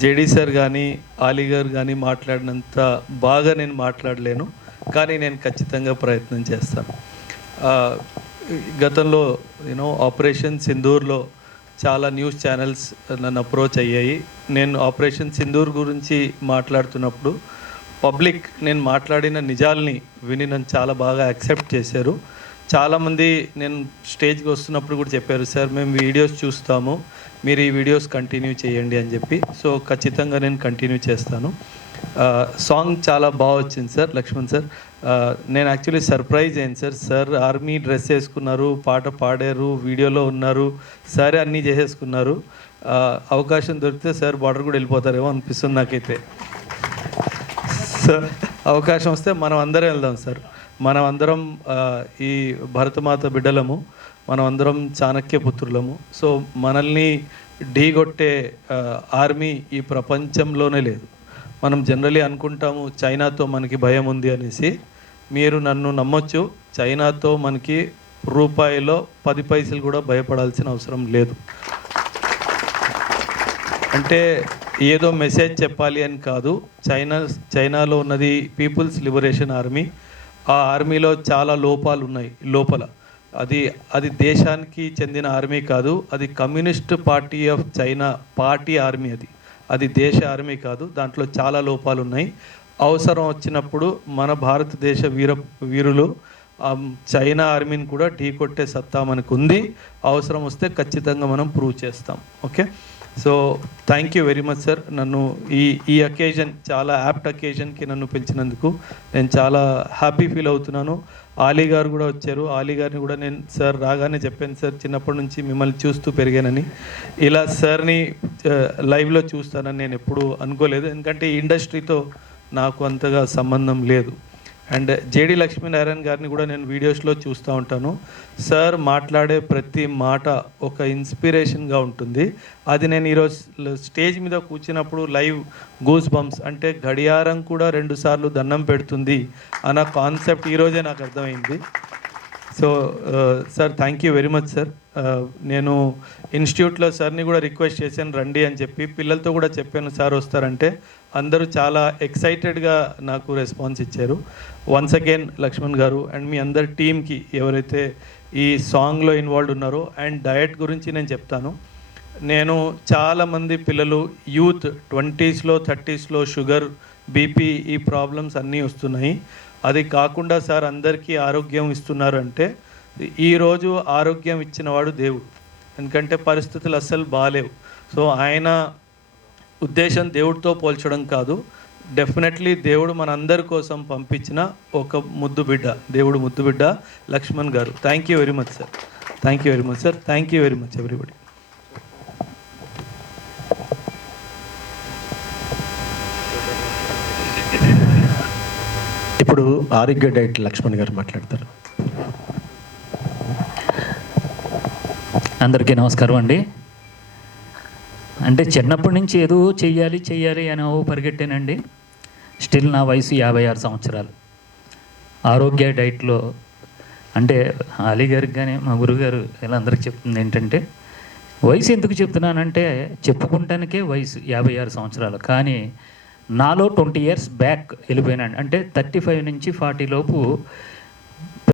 JD sir కానీ ఆలీ గారు కానీ మాట్లాడినంత బాగా నేను మాట్లాడలేను, కానీ నేను ఖచ్చితంగా ప్రయత్నం చేస్తాను. గతంలో ఆపరేషన్ సింధూర్లో చాలా న్యూస్ ఛానల్స్ నన్ను అప్రోచ్ అయ్యాయి. నేను ఆపరేషన్ సింధూర్ గురించి మాట్లాడుతున్నప్పుడు పబ్లిక్ నేను మాట్లాడిన నిజాల్ని విని నన్ను చాలా బాగా యాక్సెప్ట్ చేశారు. చాలామంది నేను స్టేజ్కి వస్తున్నప్పుడు కూడా చెప్పారు, సార్ మేము వీడియోస్ చూస్తాము, మీరు ఈ వీడియోస్ కంటిన్యూ చేయండి అని చెప్పి. సో ఖచ్చితంగా నేను కంటిన్యూ చేస్తాను. సాంగ్ చాలా బాగా వచ్చింది సార్, లక్ష్మణ్ సార్. నేను యాక్చువల్లీ సర్ప్రైజ్ అయ్యాను సార్. సార్ ఆర్మీ డ్రెస్ వేసుకున్నారు, పాట పాడారు, వీడియోలో ఉన్నారు, సరే అన్నీ చేసేసుకున్నారు. అవకాశం దొరికితే సార్ బార్డర్ కూడా వెళ్ళిపోతారేమో అనిపిస్తుంది నాకైతే. సార్ అవకాశం వస్తే మనం అందరం వెళ్దాం సార్. మనం అందరం ఈ భరతమాత బిడ్డలము, మనం అందరం చాణక్య పుత్రులము. సో మనల్ని ఢీగొట్టే ఆర్మీ ఈ ప్రపంచంలోనే లేదు. మనం జనరలీ అనుకుంటాము చైనాతో మనకి భయం ఉంది అనేసి. మీరు నన్ను నమ్మొచ్చు, చైనాతో మనకి రూపాయిలో 10 పైసలు కూడా భయపడాల్సిన అవసరం లేదు. అంటే ఏదో మెసేజ్ చెప్పాలి అని కాదు. చైనాలో ఉన్నది పీపుల్స్ లిబరేషన్ ఆర్మీ. ఆ ఆర్మీలో చాలా లోపాలు ఉన్నాయి లోపల. అది దేశానికి చెందిన ఆర్మీ కాదు, అది communist party of China party army. అది దేశ ఆర్మీ కాదు, దాంట్లో చాలా లోపాలు ఉన్నాయి. అవసరం వచ్చినప్పుడు మన భారతదేశ వీరులు చైనా ఆర్మీని కూడా ఢీకొట్టే సత్తా మనకు ఉంది. అవసరం వస్తే ఖచ్చితంగా మనం ప్రూవ్ చేస్తాం. Okay, so thank you very much sir. నన్ను ఈ అకేజన్, చాలా యాప్ట్ అకేజన్కి నన్ను పిలిచినందుకు నేను చాలా హ్యాపీ ఫీల్ అవుతున్నాను. ఆలీ గారు కూడా వచ్చారు. ఆలీ గారిని కూడా నేను సార్ రాగానే చెప్పాను, సార్ చిన్నప్పటి నుంచి మిమ్మల్ని చూస్తూ పెరిగానని. ఇలా సార్ని లైవ్లో చూస్తానని నేను ఎప్పుడూ అనుకోలేదు, ఎందుకంటే ఈ ఇండస్ట్రీతో నాకు అంతగా సంబంధం లేదు. అండ్ జేడీ లక్ష్మీనారాయణ గారిని కూడా నేను వీడియోస్లో చూస్తూ ఉంటాను. సార్ మాట్లాడే ప్రతి మాట ఒక ఇన్స్పిరేషన్గా ఉంటుంది. అది నేను ఈరోజు స్టేజ్ మీద కూర్చున్నప్పుడు లైవ్ గూస్ బంప్స్, అంటే గడియారం కూడా 2 సార్లు దండం పెడుతుంది అన్న కాన్సెప్ట్ ఈరోజే నాకు అర్థమైంది. So sir thank you very much sir. నేను ఇన్స్టిట్యూట్లో సార్ని కూడా రిక్వెస్ట్ చేశాను రండి అని చెప్పి, పిల్లలతో కూడా చెప్పాను సార్ వస్తారంటే అందరూ చాలా ఎక్సైటెడ్గా నాకు రెస్పాన్స్ ఇచ్చారు. వన్స్ అగైన్ లక్ష్మణ్ గారు అండ్ మీ అందరి టీమ్కి, ఎవరైతే ఈ సాంగ్లో ఇన్వాల్వ్ ఉన్నారో. అండ్ డయట్ గురించి నేను చెప్తాను. నేను చాలామంది పిల్లలు యూత్ 20స్లో 30స్లో షుగర్, బీపీ, ఈ ప్రాబ్లమ్స్ అన్నీ వస్తున్నాయి. అది కాకుండా సార్ అందరికీ ఆరోగ్యం ఇస్తున్నారు అంటే, ఈరోజు ఆరోగ్యం ఇచ్చినవాడు దేవుడు. ఎందుకంటే పరిస్థితులు అస్సలు బాగాలేవు. సో ఆయన ఉద్దేశం దేవుడితో పోల్చడం కాదు, డెఫినెట్లీ దేవుడు మనందరి కోసం పంపించిన ఒక ముద్దు బిడ్డ, దేవుడు ముద్దు బిడ్డ లక్ష్మణ్ గారు. Thank you very much sir. Thank you very much sir. Thank you very much everybody. ఇప్పుడు ఆరోగ్య డైట్ లక్ష్మణ్ గారు మాట్లాడతారు. అందరికీ నమస్కారం అండి. అంటే చిన్నప్పటి నుంచి ఏదో చెయ్యాలి అని పరిగెట్టానండి. స్టిల్ నా వయసు 56 సంవత్సరాలు. ఆరోగ్య డైట్లో అంటే అలీ గారికి కానీ మా గురుగారు వీళ్ళందరికీ చెప్తుంది ఏంటంటే, వయసు ఎందుకు చెప్తున్నానంటే చెప్పుకుంటానికే వయసు 56 సంవత్సరాలు, కానీ నాలో 20 years బ్యాక్ వెళ్ళిపోయినాను. అంటే 35 నుంచి 40 లోపు